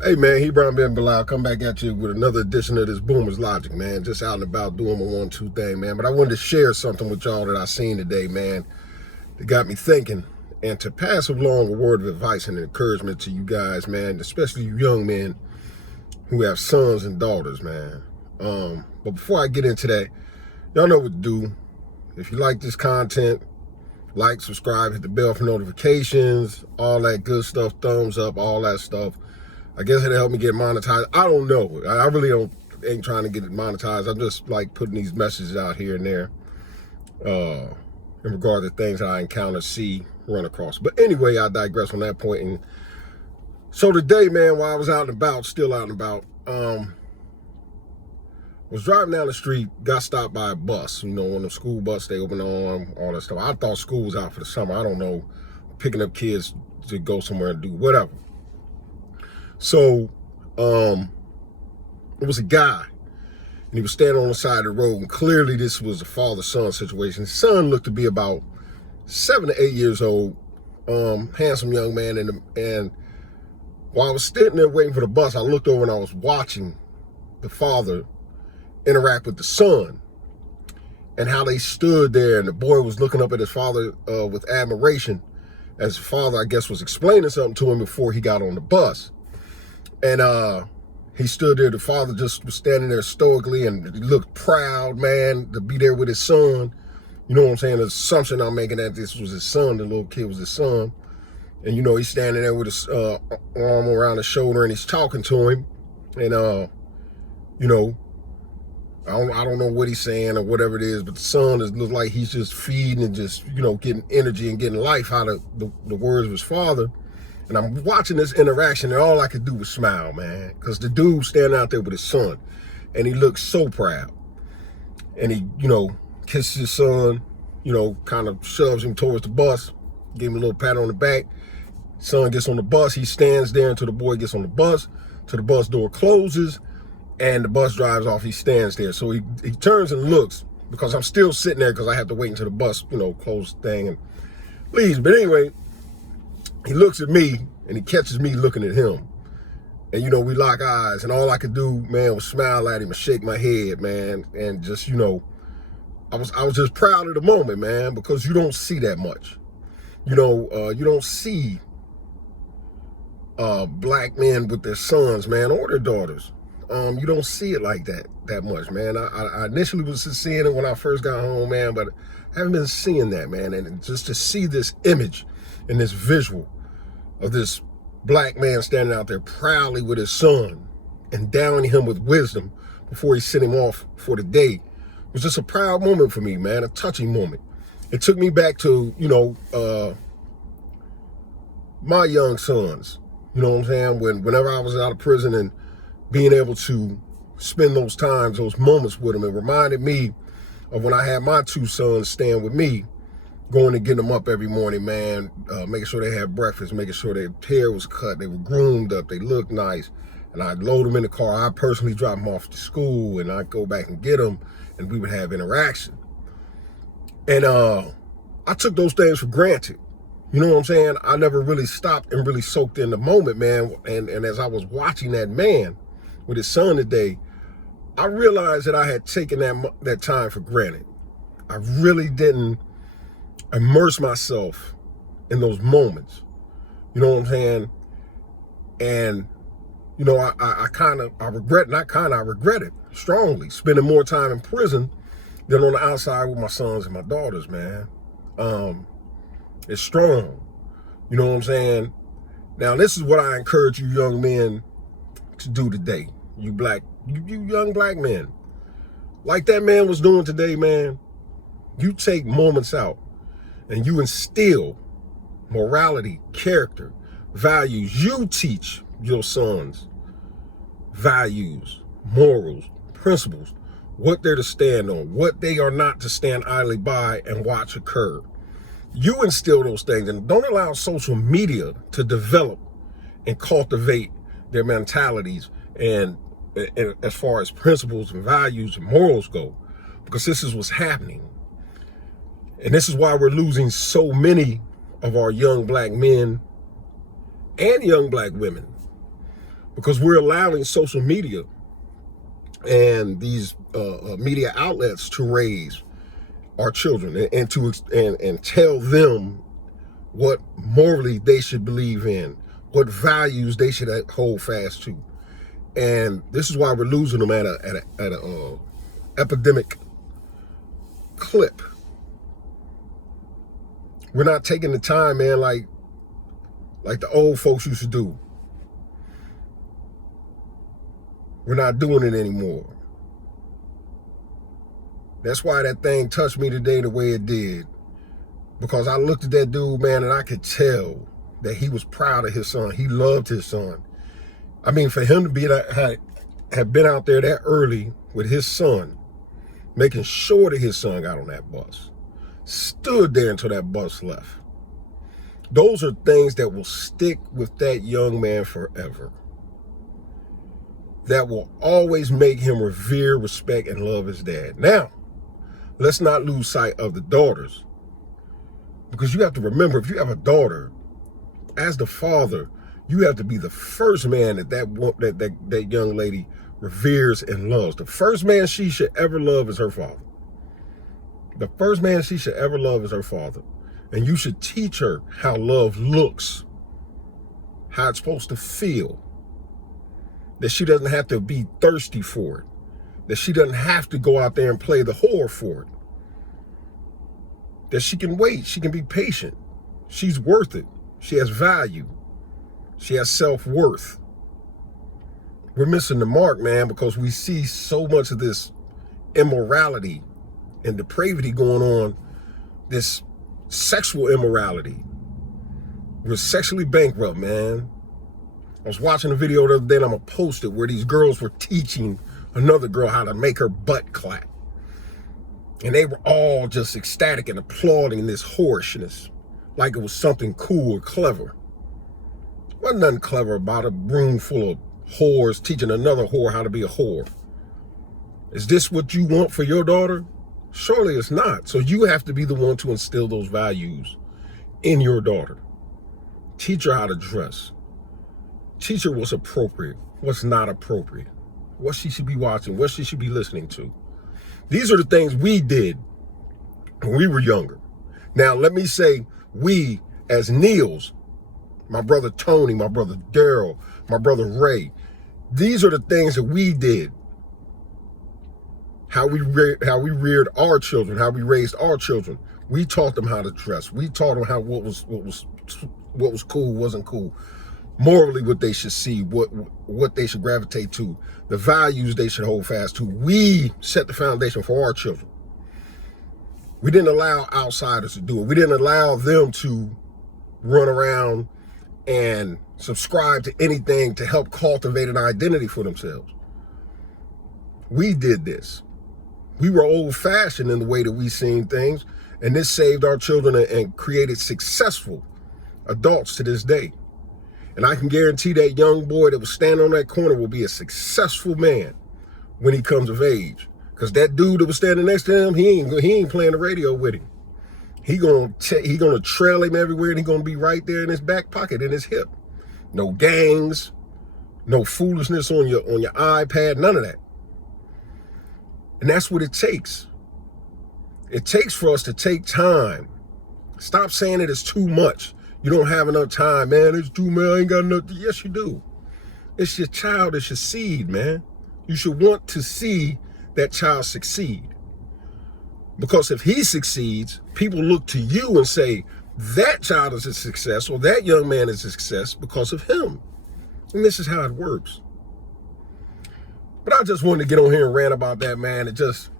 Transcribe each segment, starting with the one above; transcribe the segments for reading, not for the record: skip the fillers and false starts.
Hey man, Hebron Ben Bilal, come back at you with another edition of this Boomer's Logic, man. Just out and about doing my 1-2 thing, man. But I wanted to share something with y'all that I seen today, man, that got me thinking. And to pass along a word of advice and encouragement to you guys, man, especially you young men who have sons and daughters, man. But before I get into that, y'all know what to do. If you like this content, like, subscribe, hit the bell for notifications, all that good stuff, thumbs up, all that stuff. I guess it'll help me get monetized. I don't know. I really ain't trying to get it monetized. I'm just like putting these messages out here and there in regard to things that I encounter, see, run across. But anyway, I digress on that point. And so today, man, while I was out and about, still out and about, was driving down the street, got stopped by a bus. You know, on the school bus, they open on, all that stuff. I thought school was out for the summer. I don't know, picking up kids to go somewhere and do whatever. So, it was a guy, and he was standing on the side of the road, and clearly this was a father-son situation. His son looked to be about 7 to 8 years old, handsome young man, and while I was standing there waiting for the bus, I looked over and I was watching the father interact with the son, and how they stood there, and the boy was looking up at his father with admiration, as the father, I guess, was explaining something to him before he got on the bus. And he stood there, the father just was standing there stoically, and he looked proud, man, to be there with his son. You know what I'm saying? The assumption I'm making that this was his son, the little kid was his son. And, you know, he's standing there with his arm around his shoulder, and he's talking to him. And, you know, I don't know what he's saying or whatever it is, but the son looks like he's just feeding and just, you know, getting energy and getting life out of the words of his father. And I'm watching this interaction, and all I could do was smile, man, because the dude standing out there with his son, and he looks so proud. And he, you know, kisses his son, you know, kind of shoves him towards the bus, gave him a little pat on the back. Son gets on the bus. He stands there until the boy gets on the bus, till the bus door closes, and the bus drives off. He stands there. So he turns and looks, because I'm still sitting there because I have to wait until the bus, you know, closes the thing and leaves. But anyway, he looks at me, and he catches me looking at him. And, you know, we lock eyes, and all I could do, man, was smile at him and shake my head, man. And just, you know, I was just proud of the moment, man, because you don't see that much. You know, you don't see black men with their sons, man, or their daughters. You don't see it like that much, man. I initially was just seeing it when I first got home, man, but I haven't been seeing that, man. And just to see this image and this visual of this black man standing out there proudly with his son, endowing him with wisdom before he sent him off for the day, was just a proud moment for me, man, a touching moment. It took me back to, you know, my young sons, you know what I'm saying, whenever I was out of prison, and being able to spend those times, those moments with them. It reminded me of when I had my two sons staying with me, going and getting them up every morning, man, making sure they had breakfast, making sure their hair was cut, they were groomed up, they looked nice. And I'd load them in the car. I personally drop them off to school, and I'd go back and get them, and we would have interaction. And I took those things for granted. You know what I'm saying? I never really stopped and really soaked in the moment, man. And as I was watching that man with his son today, I realized that I had taken that time for granted. I really didn't immerse myself in those moments. You know what I'm saying? And, you know, I regret it strongly, spending more time in prison than on the outside with my sons and my daughters, man. It's strong. You know what I'm saying? Now, this is what I encourage you young men to do today. You young black men. Like that man was doing today, man. You take moments out and you instill morality, character, values. You teach your sons values, morals, principles, what they're to stand on, what they are not to stand idly by and watch occur. You instill those things, and don't allow social media to develop and cultivate their mentalities and as far as principles and values and morals go, because this is what's happening. And this is why we're losing so many of our young black men and young black women, because we're allowing social media and these media outlets to raise our children and to tell them what morally they should believe in, what values they should hold fast to. And this is why we're losing them at a epidemic clip. We're not taking the time, man, like the old folks used to do. We're not doing it anymore. That's why that thing touched me today the way it did. Because I looked at that dude, man, and I could tell that he was proud of his son. He loved his son. I mean, for him to be have been out there that early with his son, making sure that his son got on that bus, stood there until that bus left. Those are things that will stick with that young man forever. That will always make him revere, respect, and love his dad. Now, let's not lose sight of the daughters. Because you have to remember, if you have a daughter, as the father, you have to be the first man that young lady reveres and loves. The first man she should ever love is her father. The first man she should ever love is her father. And you should teach her how love looks, how it's supposed to feel. That she doesn't have to be thirsty for it. That she doesn't have to go out there and play the whore for it. That she can wait, she can be patient. She's worth it. She has value. She has self-worth. We're missing the mark, man, because we see so much of this immorality and depravity going on, this sexual immorality. We're sexually bankrupt, man. I was watching a video the other day, and I'm going to post it, where these girls were teaching another girl how to make her butt clap. And they were all just ecstatic and applauding this whorishness like it was something cool or clever. Wasn't nothing clever about a room full of whores teaching another whore how to be a whore. Is this what you want for your daughter? Surely it's not. So you have to be the one to instill those values in your daughter. Teach her how to dress. Teach her what's appropriate, what's not appropriate, what she should be watching, what she should be listening to. These are the things we did when we were younger. Now, let me say we as Neils, my brother Tony, my brother Daryl, my brother Ray, these are the things that we did. How we reared our children, how we raised our children. We taught them how to dress. We taught them what was cool, wasn't cool. Morally, what they should see, what they should gravitate to, the values they should hold fast to. We set the foundation for our children. We didn't allow outsiders to do it. We didn't allow them to run around and subscribe to anything to help cultivate an identity for themselves. We did this. We were old-fashioned in the way that we seen things, and this saved our children and created successful adults to this day. And I can guarantee that young boy that was standing on that corner will be a successful man when he comes of age. Because that dude that was standing next to him, he ain't playing the radio with him. He gonna trail him everywhere, and he gonna be right there in his back pocket, in his hip. No gangs, no foolishness on your iPad, none of that. And that's what it takes. It takes for us to take time. Stop saying it is too much. You don't have enough time, man. It's too much. I ain't got enough. Yes, you do. It's your child. It's your seed, man. You should want to see that child succeed. Because if he succeeds, people look to you and say, that child is a success, or that young man is a success because of him. And this is how it works. But I just wanted to get on here and rant about that, man. It just,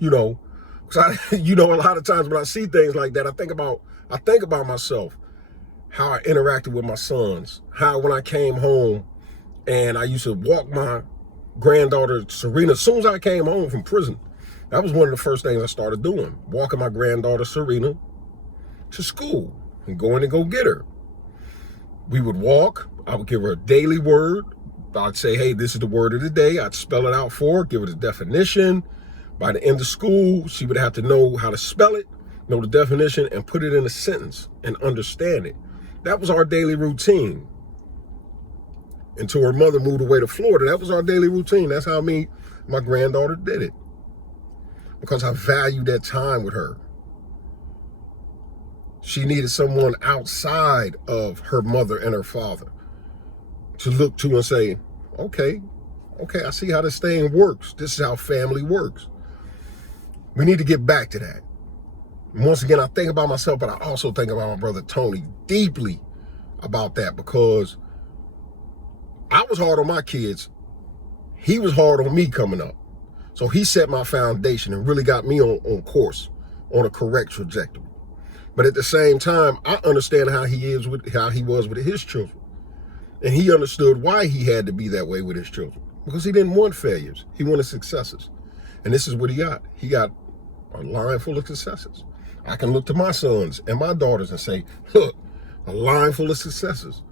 because a lot of times when I see things like that, I think about myself. How I interacted with my sons, how when I came home and I used to walk my granddaughter, Serena, as soon as I came home from prison, that was one of the first things I started doing, walking my granddaughter, Serena, to school and going to go get her. We would walk, I would give her a daily word. I'd say, hey, this is the word of the day. I'd spell it out for her, give her the definition. By the end of school, she would have to know how to spell it, know the definition, and put it in a sentence and understand it. That was our daily routine. until her mother moved away to Florida. That was our daily routine. That's how my granddaughter did it. Because I valued that time with her. She needed someone outside of her mother and her father to look to and say, okay, I see how this thing works. This is how family works. We need to get back to that. And once again, I think about myself, but I also think about my brother Tony deeply about that, because I was hard on my kids. He was hard on me coming up. So he set my foundation and really got me on course, on a correct trajectory. But at the same time, I understand how he was with his children. And he understood why he had to be that way with his children. Because he didn't want failures. He wanted successes. And this is what he got. He got a line full of successes. I can look to my sons and my daughters and say, look, a line full of successes.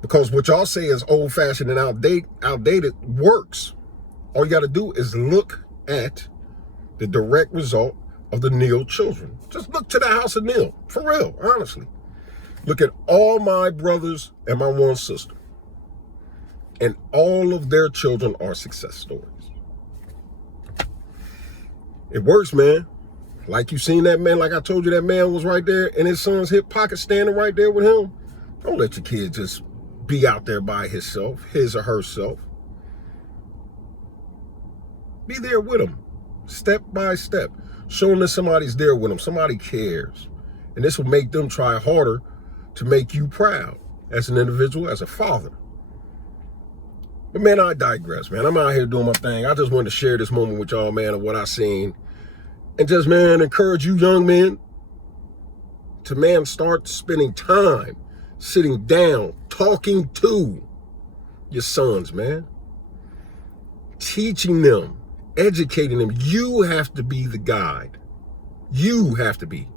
Because what y'all say is old-fashioned and outdated works. All you got to do is look at the direct result of the Neal children. Just look to the house of Neal, for real, honestly. Look at all my brothers and my one sister. And all of their children are success stories. It works, man. Like you seen that man, like I told you, that man was right there in his son's hip pocket standing right there with him. Don't let your kid just be out there by himself, his or herself. Be there with him, step by step. Show them that somebody's there with them, somebody cares. And this will make them try harder to make you proud as an individual, as a father. But man, I digress, man. I'm out here doing my thing. I just wanted to share this moment with y'all, man, of what I seen. And just, man, encourage you young men to, man, start spending time sitting down, talking to your sons, man. Teaching them, educating them. You have to be the guide. You have to be.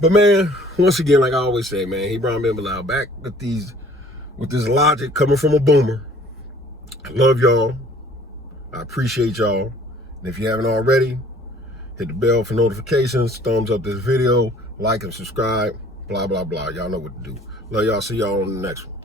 But man, once again, like I always say, man, he brought me loud back with this logic coming from a boomer. I love y'all. I appreciate y'all. And if you haven't already, hit the bell for notifications, thumbs up this video, like and subscribe, blah, blah, blah. Y'all know what to do. Love y'all. See y'all on the next one.